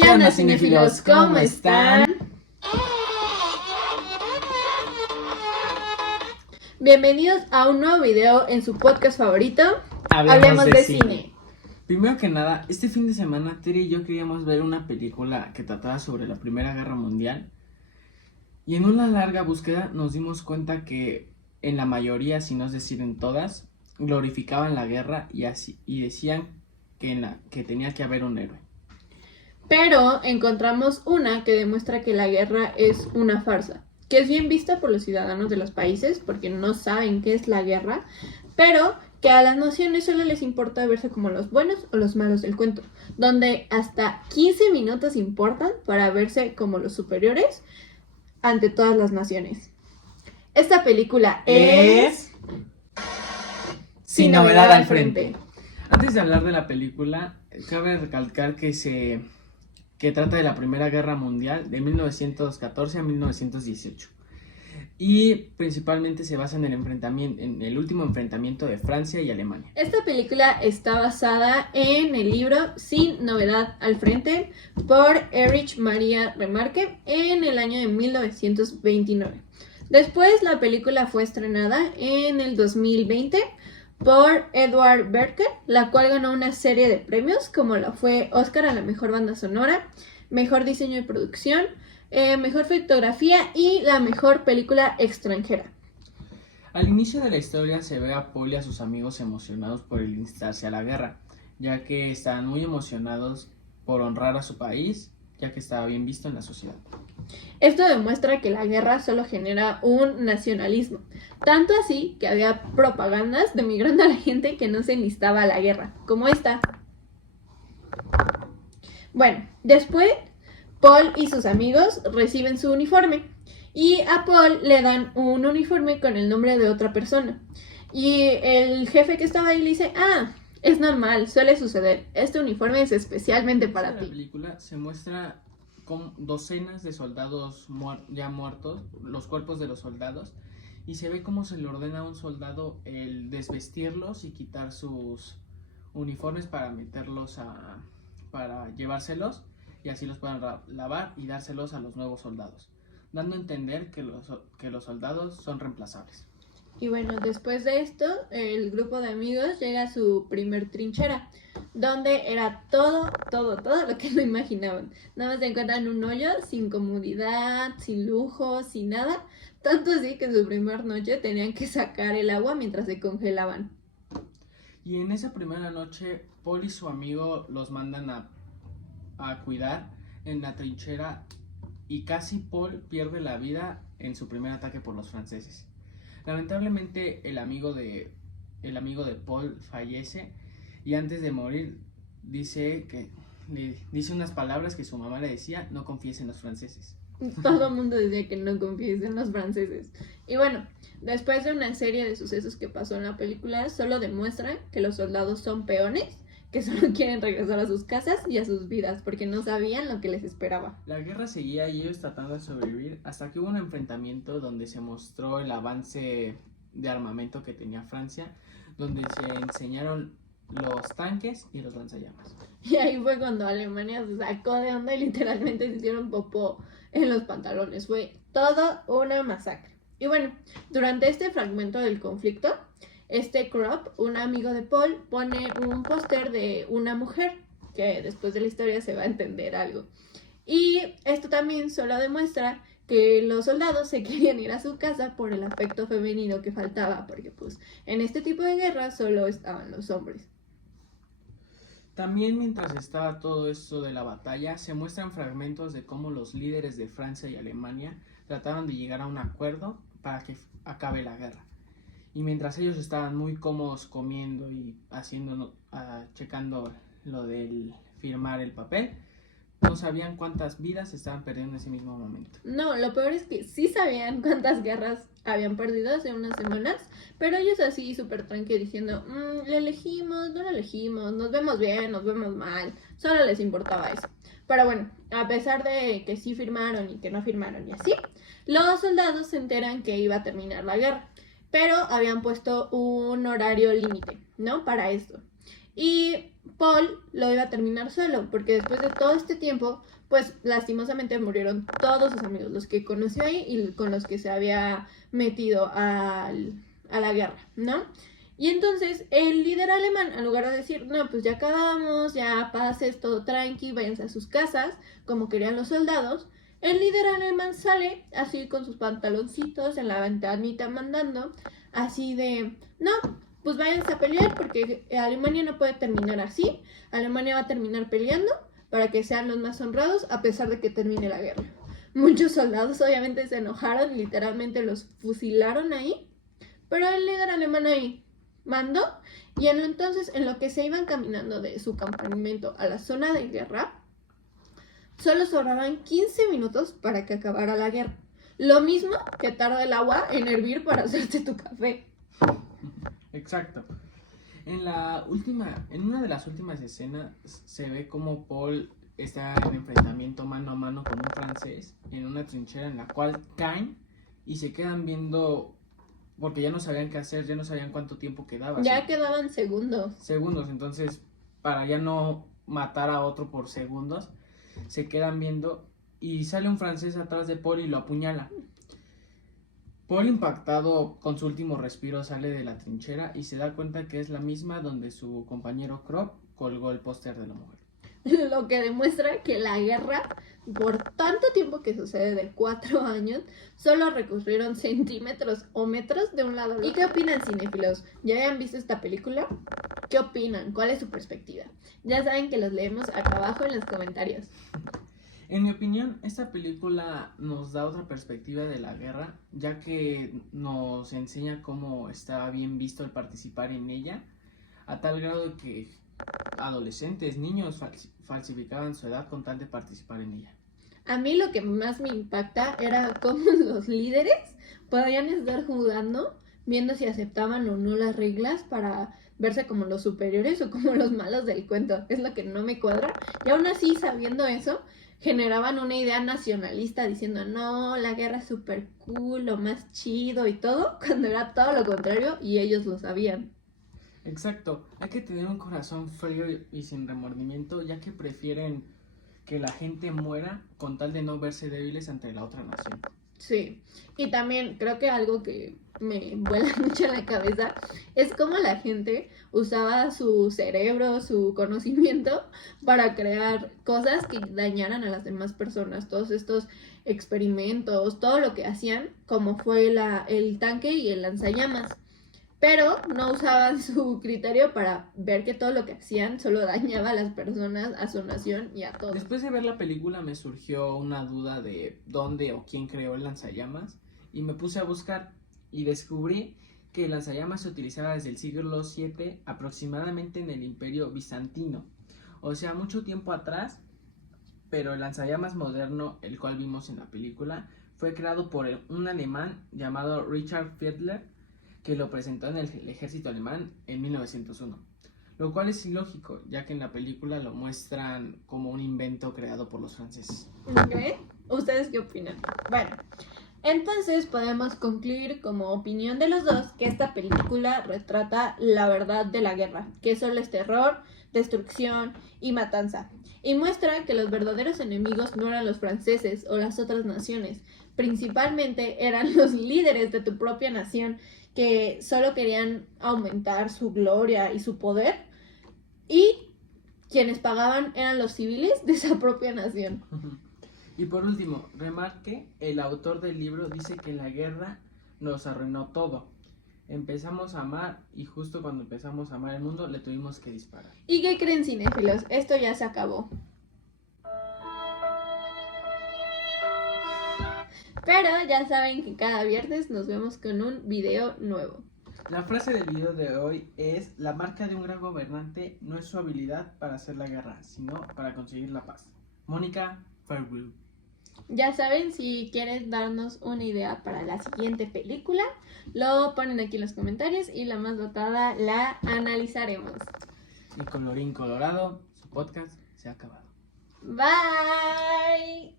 ¿Qué onda, cinéfilos? ¿Cómo están? Bienvenidos a un nuevo video en su podcast favorito, Hablemos de Cine. Primero que nada, este fin de semana Tere y yo queríamos ver una película que trataba sobre la Primera Guerra Mundial. Y en una larga búsqueda nos dimos cuenta que en la mayoría, si no es decir en todas, glorificaban la guerra y decían que tenía que haber un héroe. Pero encontramos una que demuestra que la guerra es una farsa, que es bien vista por los ciudadanos de los países porque no saben qué es la guerra, pero que a las naciones solo les importa verse como los buenos o los malos del cuento, donde hasta 15 minutos importan para verse como los superiores ante todas las naciones. Esta película es Sin Novedad al Frente. Antes de hablar de la película, cabe recalcar que trata de la Primera Guerra Mundial de 1914 a 1918 y principalmente se basa en el último enfrentamiento de Francia y Alemania. Esta película está basada en el libro Sin Novedad al Frente por Erich Maria Remarque en el año de 1929. Después la película fue estrenada en el 2020 por Edward Berker, la cual ganó una serie de premios como lo fue Oscar a la mejor banda sonora, mejor diseño de producción, mejor fotografía y la mejor película extranjera. Al inicio de la historia se ve a Paul y a sus amigos emocionados por enlistarse a la guerra, ya que estaban muy emocionados por honrar a su país, ya que estaba bien visto en la sociedad. Esto demuestra que la guerra solo genera un nacionalismo, tanto así que había propagandas denigrando a la gente que no se enlistaba a la guerra, como esta. Bueno, después Paul y sus amigos reciben su uniforme y a Paul le dan un uniforme con el nombre de otra persona. Y el jefe que estaba ahí le dice, es normal, suele suceder, este uniforme es especialmente para ti. En la película se muestra con docenas de soldados ya muertos, los cuerpos de los soldados, y se ve cómo se le ordena a un soldado el desvestirlos y quitar sus uniformes para para llevárselos y así los puedan lavar y dárselos a los nuevos soldados, dando a entender que los soldados son reemplazables. Y bueno, después de esto, el grupo de amigos llega a su primer trinchera, donde era todo lo que no imaginaban. Nada más se encuentran un hoyo sin comodidad, sin lujo, sin nada. Tanto así que en su primera noche tenían que sacar el agua mientras se congelaban. Y en esa primera noche, Paul y su amigo los mandan a cuidar en la trinchera y casi Paul pierde la vida en su primer ataque por los franceses. Lamentablemente el amigo de Paul fallece y antes de morir le dice unas palabras que su mamá le decía: no confíes en los franceses. Todo el mundo decía que no confíes en los franceses. Y bueno, después de una serie de sucesos que pasó en la película, solo demuestran que los soldados son peones, que solo quieren regresar a sus casas y a sus vidas, porque no sabían lo que les esperaba. La guerra seguía y ellos tratando de sobrevivir hasta que hubo un enfrentamiento donde se mostró el avance de armamento que tenía Francia, donde se enseñaron los tanques y los lanzallamas. Y ahí fue cuando Alemania se sacó de onda y literalmente se hicieron popó en los pantalones. Fue toda una masacre. Y bueno, durante este fragmento del conflicto, Krop, un amigo de Paul, pone un póster de una mujer, que después de la historia se va a entender algo. Y esto también solo demuestra que los soldados se querían ir a su casa por el afecto femenino que faltaba, porque pues en este tipo de guerra solo estaban los hombres. También mientras estaba todo esto de la batalla, se muestran fragmentos de cómo los líderes de Francia y Alemania trataron de llegar a un acuerdo para que acabe la guerra. Y mientras ellos estaban muy cómodos comiendo y checando lo del firmar el papel, no sabían cuántas vidas se estaban perdiendo en ese mismo momento. No, lo peor es que sí sabían cuántas guerras habían perdido hace unas semanas, pero ellos así súper tranqui diciendo, ¿le elegimos? ¿No lo elegimos? ¿Nos vemos bien? ¿Nos vemos mal? Solo les importaba eso. Pero bueno, a pesar de que sí firmaron y que no firmaron y así, los soldados se enteran que iba a terminar la guerra, pero habían puesto un horario límite, ¿no? Para esto. Y Paul lo iba a terminar solo, porque después de todo este tiempo, pues lastimosamente murieron todos sus amigos, los que conoció ahí y con los que se había metido a la guerra, ¿no? Y entonces el líder alemán, en lugar de decir, no, pues ya acabamos, ya pases, todo tranqui, váyanse a sus casas, como querían los soldados, el líder alemán sale así con sus pantaloncitos en la ventanita mandando, así de, no, pues váyanse a pelear porque Alemania no puede terminar así, Alemania va a terminar peleando para que sean los más honrados a pesar de que termine la guerra. Muchos soldados obviamente se enojaron y literalmente los fusilaron ahí, pero el líder alemán ahí mandó y entonces en lo que se iban caminando de su campamento a la zona de guerra, solo sobraban 15 minutos para que acabara la guerra. Lo mismo que tarda el agua en hervir para hacerte tu café. Exacto. En una de las últimas escenas se ve como Paul está en enfrentamiento mano a mano con un francés en una trinchera en la cual caen y se quedan viendo porque ya no sabían qué hacer, ya no sabían cuánto tiempo quedaba. Ya quedaban segundos. Entonces para ya no matar a otro por segundos, se quedan viendo y sale un francés atrás de Paul y lo apuñala. Paul, impactado con su último respiro, sale de la trinchera y se da cuenta que es la misma donde su compañero Krop colgó el póster de la mujer. Lo que demuestra que la guerra, por tanto tiempo que sucede de 4 años, solo recorrieron centímetros o metros de un lado a otro. ¿Y qué opinan, cinéfilos? ¿Ya hayan visto esta película? ¿Qué opinan? ¿Cuál es su perspectiva? Ya saben que los leemos acá abajo en los comentarios. En mi opinión, esta película nos da otra perspectiva de la guerra, ya que nos enseña cómo está bien visto el participar en ella, a tal grado de que adolescentes, niños falsificaban su edad con tal de participar en ella. A mí lo que más me impacta era cómo los líderes podían estar jugando, viendo si aceptaban o no las reglas para verse como los superiores o como los malos del cuento. Es lo que no me cuadra. Y aún así, sabiendo eso, generaban una idea nacionalista diciendo, no, la guerra es súper cool, lo más chido y todo, cuando era todo lo contrario y ellos lo sabían. Exacto, hay que tener un corazón frío y sin remordimiento, ya que prefieren que la gente muera con tal de no verse débiles ante la otra nación. Sí, y también creo que algo que me vuela mucho en la cabeza es cómo la gente usaba su cerebro, su conocimiento para crear cosas que dañaran a las demás personas, todos estos experimentos, todo lo que hacían, como fue el tanque y el lanzallamas. Pero no usaban su criterio para ver que todo lo que hacían solo dañaba a las personas, a su nación y a todos. Después de ver la película me surgió una duda de dónde o quién creó el lanzallamas y me puse a buscar y descubrí que el lanzallamas se utilizaba desde el siglo VII aproximadamente en el Imperio Bizantino. O sea, mucho tiempo atrás, pero el lanzallamas moderno, el cual vimos en la película, fue creado por un alemán llamado Richard Fiedler, que lo presentó en el ejército alemán en 1901, lo cual es ilógico, ya que en la película lo muestran como un invento creado por los franceses. ¿Ok? ¿Ustedes qué opinan? Bueno, entonces podemos concluir como opinión de los dos que esta película retrata la verdad de la guerra, que solo es terror, destrucción y matanza, y muestra que los verdaderos enemigos no eran los franceses o las otras naciones, principalmente eran los líderes de tu propia nación que solo querían aumentar su gloria y su poder, y quienes pagaban eran los civiles de esa propia nación. Y por último, remarque, el autor del libro dice que la guerra nos arruinó todo. Empezamos a amar y justo cuando empezamos a amar el mundo le tuvimos que disparar. ¿Y qué creen, cinéfilos? Esto ya se acabó. Pero ya saben que cada viernes nos vemos con un video nuevo. La frase del video de hoy es: la marca de un gran gobernante no es su habilidad para hacer la guerra, sino para conseguir la paz. Mónica Fairview. Ya saben, si quieren darnos una idea para la siguiente película, lo ponen aquí en los comentarios y la más votada la analizaremos. Y colorín colorado, su podcast se ha acabado. Bye.